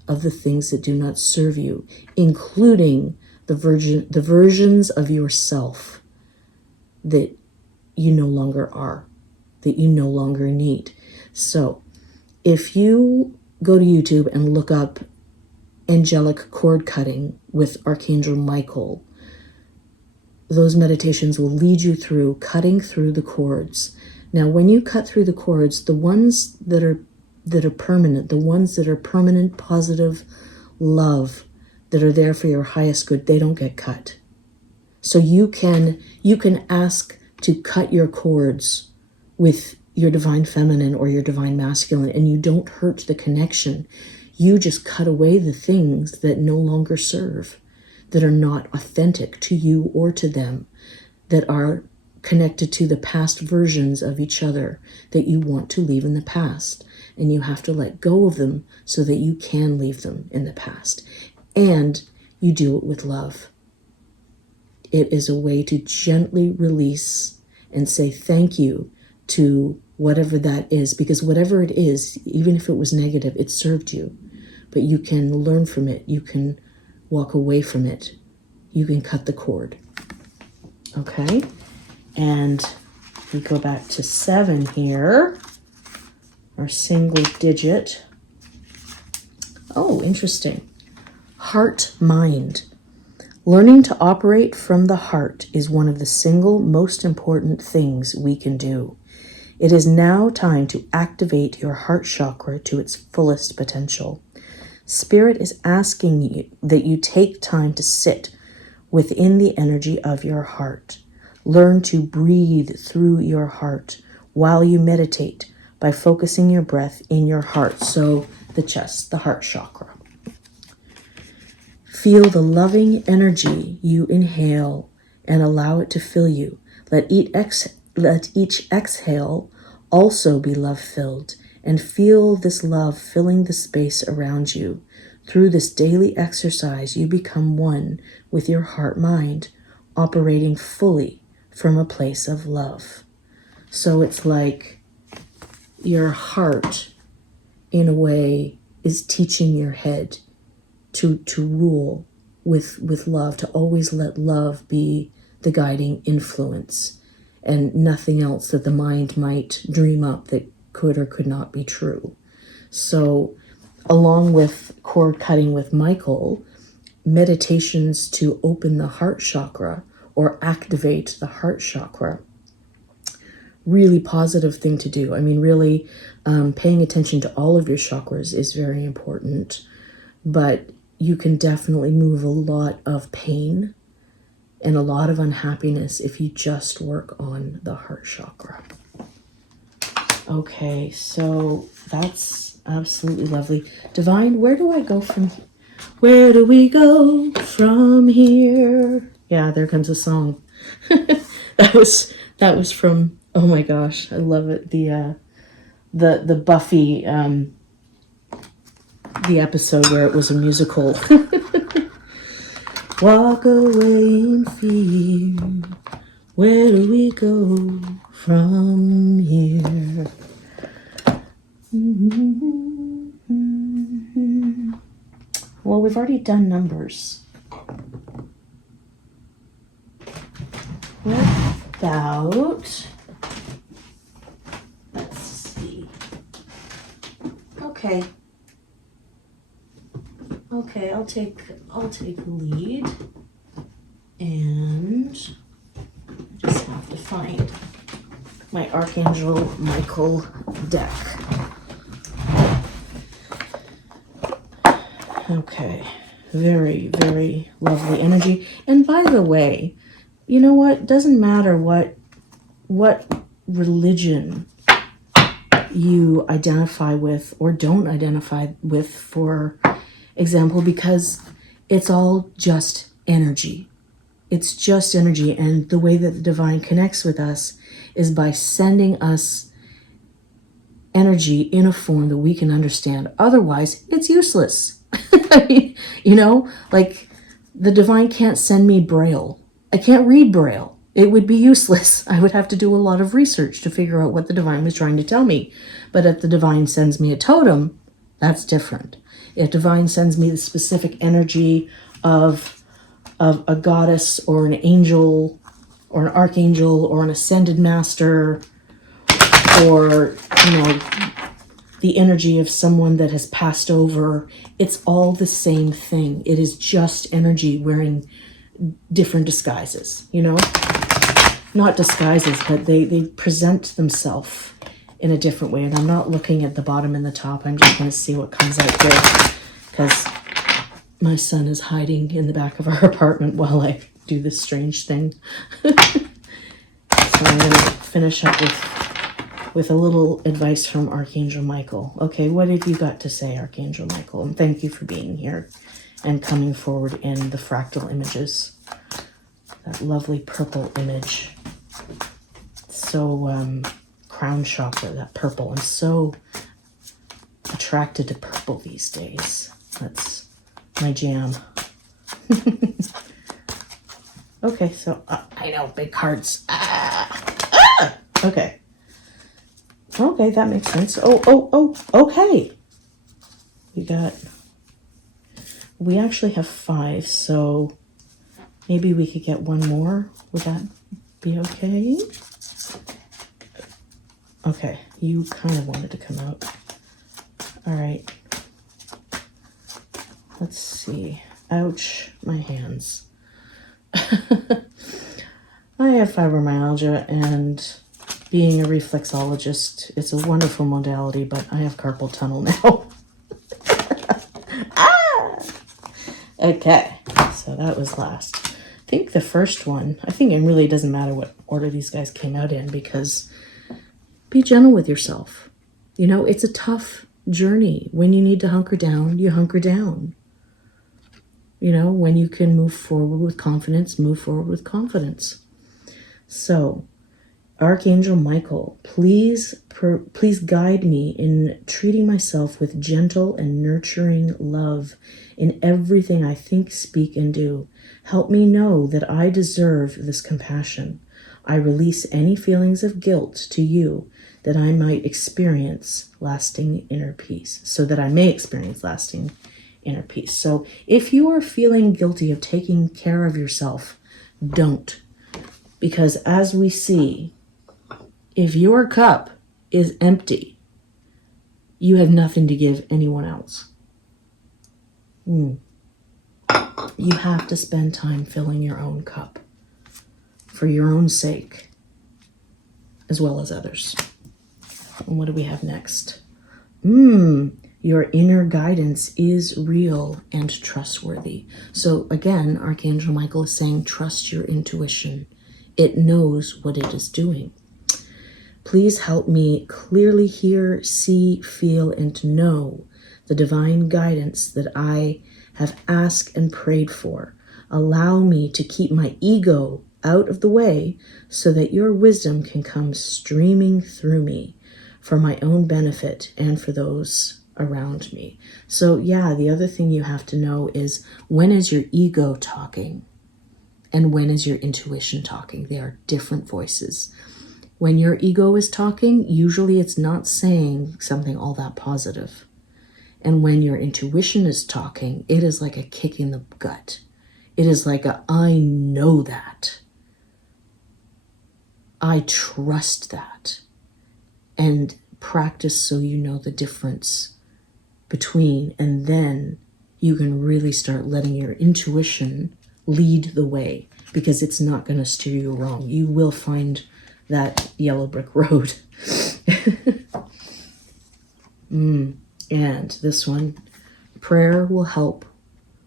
of the things that do not serve you, including the versions of yourself that you no longer are, that you no longer need. So if you go to YouTube and look up angelic cord cutting with Archangel Michael, those meditations will lead you through cutting through the cords. Now, when you cut through the cords, the ones that are permanent, the ones that are permanent, positive love, that are there for your highest good, they don't get cut. So you can ask to cut your cords with your divine feminine or your divine masculine, and you don't hurt the connection. You just cut away the things that no longer serve, that are not authentic to you or to them, that are connected to the past versions of each other that you want to leave in the past. And you have to let go of them so that you can leave them in the past. And you do it with love. It is a way to gently release and say thank you to whatever that is, because whatever it is, even if it was negative, it served you. But you can learn from it. You can walk away from it. You can cut the cord. Okay? And we go back to 7 here, our single digit. Oh, interesting. Heart, mind. Learning to operate from the heart is one of the single most important things we can do. It is now time to activate your heart chakra to its fullest potential. Spirit is asking you that you take time to sit within the energy of your heart. Learn to breathe through your heart while you meditate by focusing your breath in your heart. So the chest, the heart chakra. Feel the loving energy you inhale and allow it to fill you. Let each exhale also be love-filled, and feel this love filling the space around you. Through this daily exercise, you become one with your heart-mind, operating fully from a place of love. So it's like your heart, in a way, is teaching your head to rule with love, to always let love be the guiding influence and nothing else that the mind might dream up that could or could not be true. So along with cord cutting with Michael, meditations to open the heart chakra or activate the heart chakra, really positive thing to do. I mean, really paying attention to all of your chakras is very important, but you can definitely move a lot of pain and a lot of unhappiness if you just work on the heart chakra. Okay, so that's absolutely lovely. Divine, where do I go from here? Where do we go from here? Yeah, there comes a song. That was from, oh my gosh, I love it. The Buffy the episode where it was a musical. Walk away in fear. Where do we go from here? Well, we've already done numbers. What about, let's see. Okay, I'll take lead, and I just have to find my Archangel Michael deck. Okay, very, very lovely energy. And by the way, you know what? Doesn't matter what religion you identify with or don't identify with, for example, because it's all just energy. It's just energy, and the way that the divine connects with us is by sending us energy in a form that we can understand. Otherwise, it's useless. I mean, you know, like the divine can't send me Braille. I can't read Braille. It would be useless. I would have to do a lot of research to figure out what the divine was trying to tell me. But if the divine sends me a totem, that's different. If divine sends me the specific energy of a goddess or an angel or an archangel or an ascended master, or, you know, the energy of someone that has passed over, it's all the same thing. It is just energy wearing different disguises, you know? Not disguises, but they present themselves in a different way. And I'm not looking at the bottom and the top. I'm just going to see what comes out here, because my son is hiding in the back of our apartment while I do this strange thing. So I'm going to finish up with a little advice from Archangel Michael. Okay, what have you got to say, Archangel Michael? And thank you for being here and coming forward in the fractal images. That lovely purple image. So crown chakra, that purple. I'm so attracted to purple these days. That's my jam. Okay, so I know, big cards. Okay. Okay, that makes sense. Oh, okay. We actually have 5, so maybe we could get one more. Would that be okay? Okay, you kind of wanted to come out. All right. Let's see. Ouch, my hands. I have fibromyalgia, and being a reflexologist, it's a wonderful modality, but I have carpal tunnel now. Okay, so that was last. I think the first one, I think it really doesn't matter what order these guys came out in, because be gentle with yourself. You know, it's a tough journey. When you need to hunker down, you hunker down. You know, when you can move forward with confidence, move forward with confidence. So, Archangel Michael, please guide me in treating myself with gentle and nurturing love in everything I think, speak, and do. Help me know that I deserve this compassion. I release any feelings of guilt to you, that I might experience lasting inner peace. So that I may experience lasting inner peace. So if you are feeling guilty of taking care of yourself, don't. Because as we see, if your cup is empty, you have nothing to give anyone else. You have to spend time filling your own cup for your own sake, as well as others. And what do we have next? Your inner guidance is real and trustworthy. So again, Archangel Michael is saying, trust your intuition. It knows what it is doing. Please help me clearly hear, see, feel, and know the divine guidance that I have asked and prayed for. Allow me to keep my ego out of the way so that your wisdom can come streaming through me for my own benefit and for those around me. So yeah, the other thing you have to know is, when is your ego talking and when is your intuition talking? They are different voices. When your ego is talking, usually it's not saying something all that positive. And when your intuition is talking, it is like a kick in the gut. It is like I know that. I trust that. And practice so you know the difference between, and then you can really start letting your intuition lead the way, because it's not going to steer you wrong. You will find that yellow brick road. And this one, prayer will help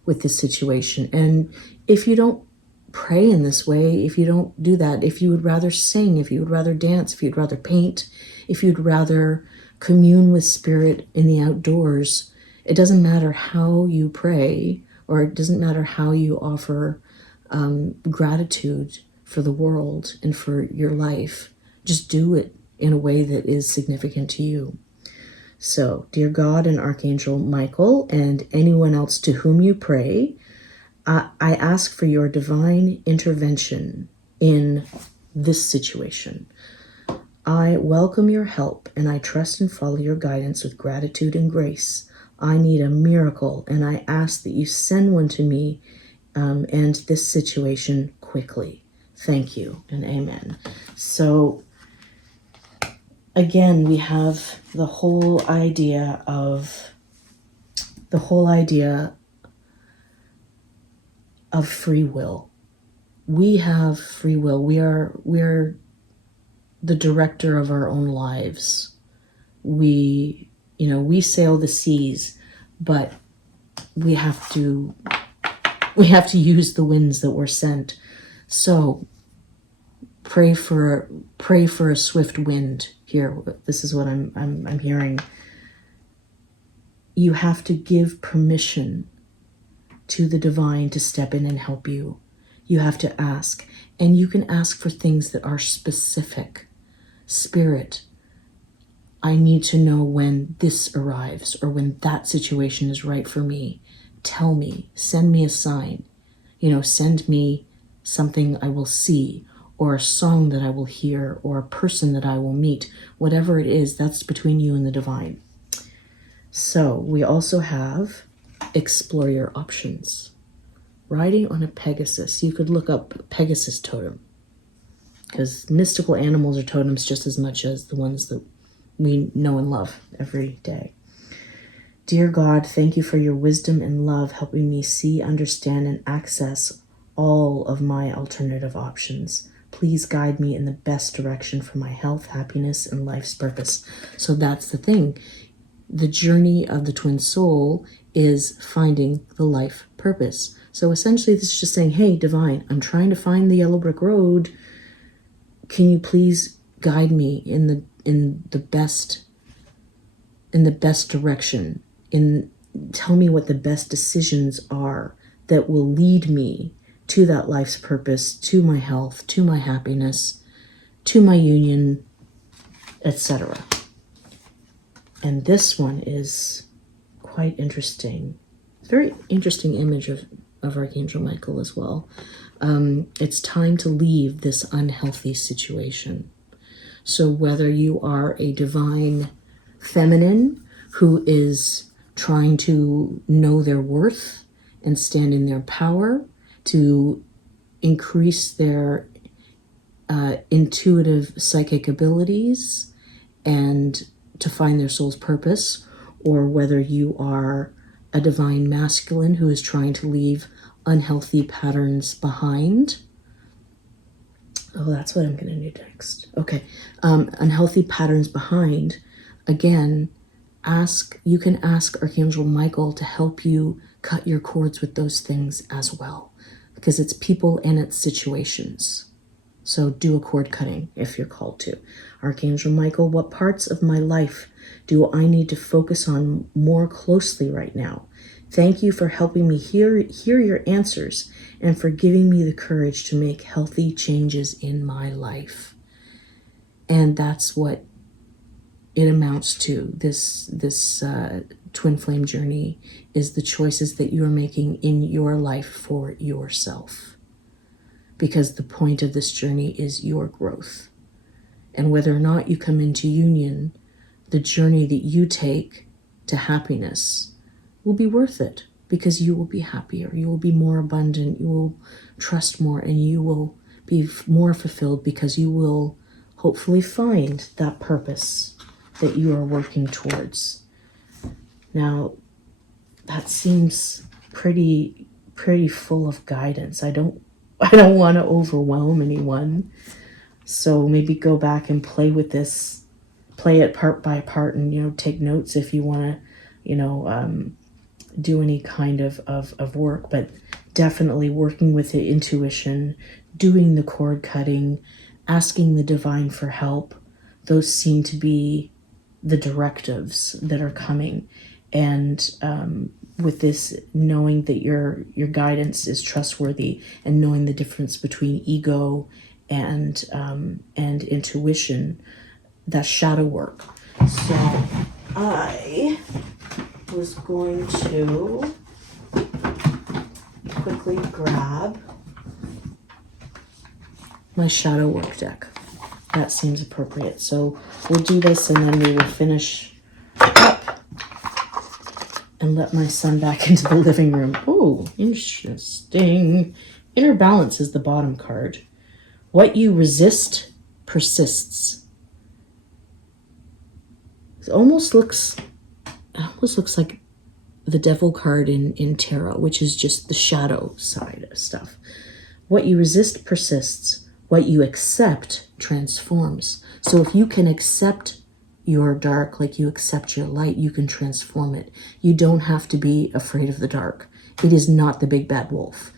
with this situation. And if you don't pray in this way, if you don't do that, if you would rather sing, if you would rather dance, if you'd rather paint, if you'd rather commune with spirit in the outdoors, it doesn't matter how you pray, or it doesn't matter how you offer gratitude for the world and for your life. Just do it in a way that is significant to you. So, dear God and Archangel Michael and anyone else to whom you pray, I ask for your divine intervention in this situation. I welcome your help and I trust and follow your guidance with gratitude and grace. I need a miracle and I ask that you send one to me and this situation quickly. Thank you and amen. So again, we have the whole idea of free will. we have free will. We are the director of our own lives. We sail the seas, but we have to use the winds that we're sent. So pray for a swift wind here. This is what I'm hearing. You have to give permission to the divine to step in and help you. You have to ask, and you can ask for things that are specific. Spirit, I need to know when this arrives or when that situation is right for me. Tell me, send me a sign, send me something I will see, or a song that I will hear, or a person that I will meet. Whatever it is, that's between you and the divine. So we also have explore your options. Riding on a Pegasus. You could look up Pegasus totem, because mystical animals are totems just as much as the ones that we know and love every day. Dear God, thank you for your wisdom and love, helping me see, understand, and access all of my alternative options. Please guide me in the best direction for my health, happiness, and life's purpose. So that's the thing. The journey of the twin soul is finding the life purpose. So essentially this is just saying, hey, divine, I'm trying to find the yellow brick road. Can you please guide me in the best direction? Tell me what the best decisions are that will lead me to that life's purpose, to my health, to my happiness, to my union, etc. And this one is quite interesting. Very interesting image of Archangel Michael as well. It's time to leave this unhealthy situation. So whether you are a divine feminine who is trying to know their worth and stand in their power to increase their intuitive psychic abilities and to find their soul's purpose, or whether you are a divine masculine who is trying to leave unhealthy patterns behind. Oh, that's what I'm going to do next. Okay. Unhealthy patterns behind. Again, you can ask Archangel Michael to help you cut your cords with those things as well, because it's people and it's situations. So do a cord cutting if you're called to. Archangel Michael, what parts of my life do I need to focus on more closely right now? Thank you for helping me hear your answers and for giving me the courage to make healthy changes in my life. And that's what it amounts to. This twin flame journey is the choices that you are making in your life for yourself. Because the point of this journey is your growth. And whether or not you come into union, the journey that you take to happiness will be worth it, because you will be happier, you will be more abundant, you will trust more, and you will be more fulfilled, because you will hopefully find that purpose that you are working towards. Now, that seems pretty full of guidance. I don't want to overwhelm anyone. So maybe go back and play with this, play it part by part, and, take notes if you want to, do any kind of work, but definitely working with the intuition, doing the cord cutting, asking the divine for help. Those seem to be the directives that are coming. And with this, knowing that your guidance is trustworthy, and knowing the difference between ego and intuition, that's shadow work. So I was going to quickly grab my shadow work deck. That seems appropriate. So we'll do this, and then we will finish up and let my son back into the living room. Oh, interesting. Inner balance is the bottom card. What you resist persists. It almost looks like the devil card in tarot, which is just the shadow side of stuff. What you resist persists. What you accept transforms. So if you can accept your dark like you accept your light, you can transform it. You don't have to be afraid of the dark. It is not the big bad wolf.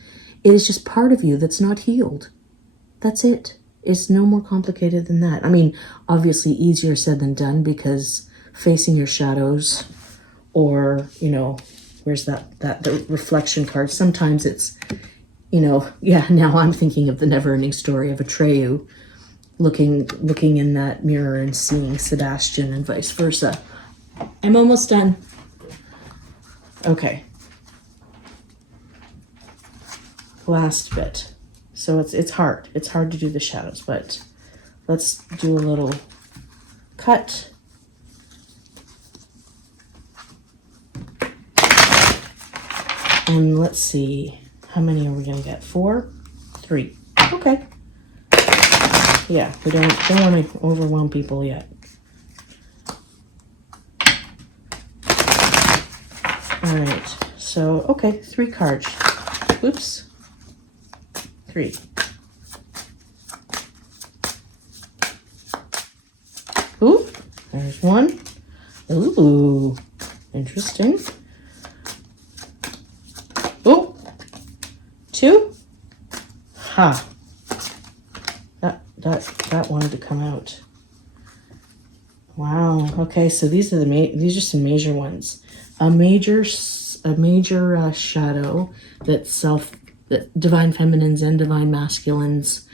It is just part of you that's not healed. That's it. It's no more complicated than that. I mean, obviously easier said than done, because facing your shadows, or, you know, where's the reflection card? Sometimes it's, you know, yeah, now I'm thinking of the never-ending story of Atreyu looking in that mirror and seeing Sebastian, and vice versa. I'm almost done. Okay. Last bit. So it's hard. It's hard to do the shadows, but let's do a little cut. And let's see, how many are we going to get? 4? 3. Okay. Yeah, we don't want to overwhelm people yet. All right. So, okay, 3 cards. Oops. 3. Ooh, there's 1. Ooh, interesting. Ooh, 2. Ha. That wanted to come out. Wow. Okay, so these are some major ones. A major shadow that divine feminines and divine masculines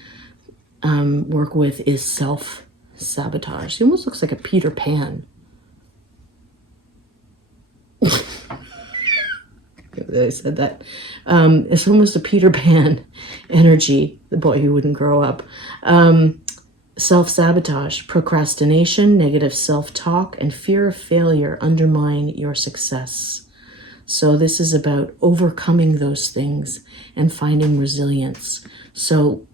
work with is self-sabotage. He almost looks like a Peter Pan. I said that. It's almost a Peter Pan energy, the boy who wouldn't grow up. Self-sabotage, procrastination, negative self-talk, and fear of failure undermine your success. So this is about overcoming those things and finding resilience. So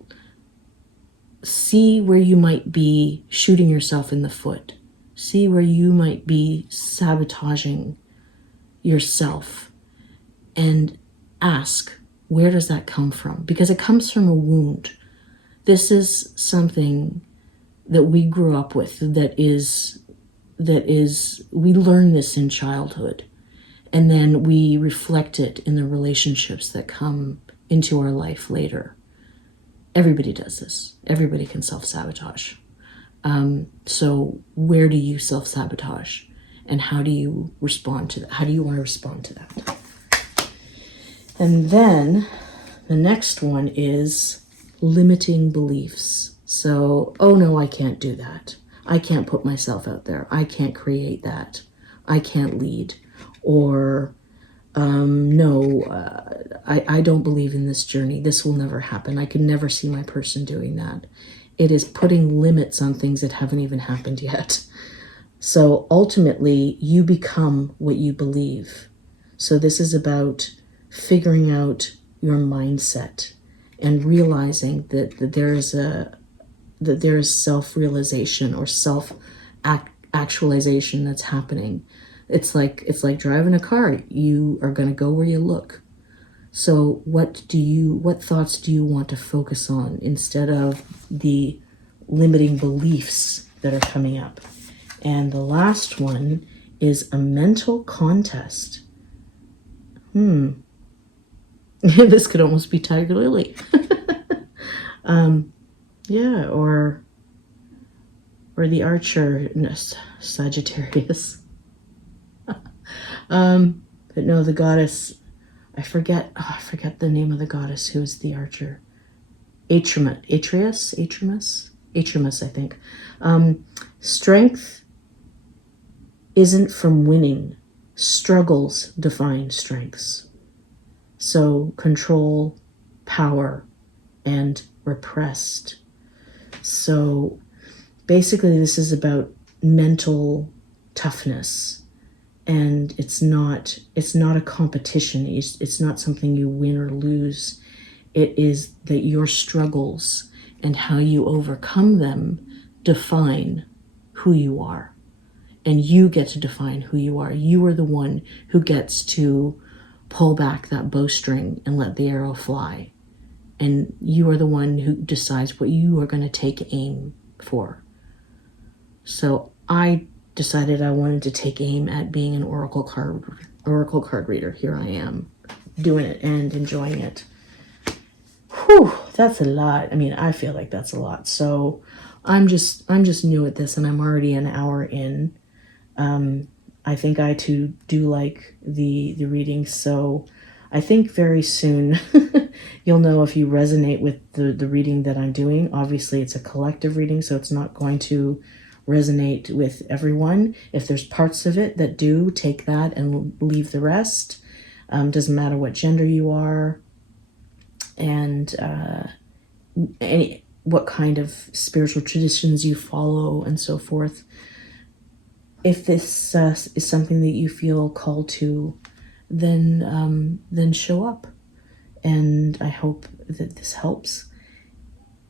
see where you might be shooting yourself in the foot. See where you might be sabotaging yourself, and ask, where does that come from? Because it comes from a wound. This is something that we grew up with, that is we learn this in childhood, and then we reflect it in the relationships that come into our life later. Everybody does this. Everybody can self-sabotage. So where do you self-sabotage, and how do you respond to that? How do you want to respond to that? And then the next one is limiting beliefs. So, oh no, I can't do that. I can't put myself out there. I can't create that. I can't lead. Or, no, I don't believe in this journey. This will never happen. I can never see my person doing that. It is putting limits on things that haven't even happened yet. So ultimately, you become what you believe. So this is about figuring out your mindset and realizing that there is self-realization or self-actualization that's happening. It's like driving a car. You are going to go where you look. So what thoughts do you want to focus on instead of the limiting beliefs that are coming up? And the last one is a mental contest. This could almost be Tiger Lily. Yeah, or the Archer, no, Sagittarius. But no, the goddess, I forget the name of the goddess who is the Archer. Atreus, I think. Strength isn't from winning. Struggles define strengths. So control, power, and repressed. So basically this is about mental toughness, and it's not a competition. It's not something you win or lose. It is that your struggles and how you overcome them define who you are, and you get to define who you are. You are the one who gets to pull back that bowstring and let the arrow fly. and you are the one who decides what you are going to take aim for. So I decided I wanted to take aim at being an oracle card reader. Here I am, doing it and enjoying it. Whew, that's a lot. I mean, I feel like that's a lot. So I'm just new at this, and I'm already an hour in. I think I too do like the readings, so I think very soon you'll know if you resonate with the reading that I'm doing. Obviously, it's a collective reading, so it's not going to resonate with everyone. If there's parts of it that do, take that and leave the rest. Doesn't matter what gender you are, and what kind of spiritual traditions you follow, and so forth. If this is something that you feel called to, then show up. And I hope that this helps.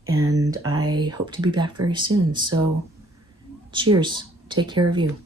And I hope to be back very soon. So, cheers. Take care of you.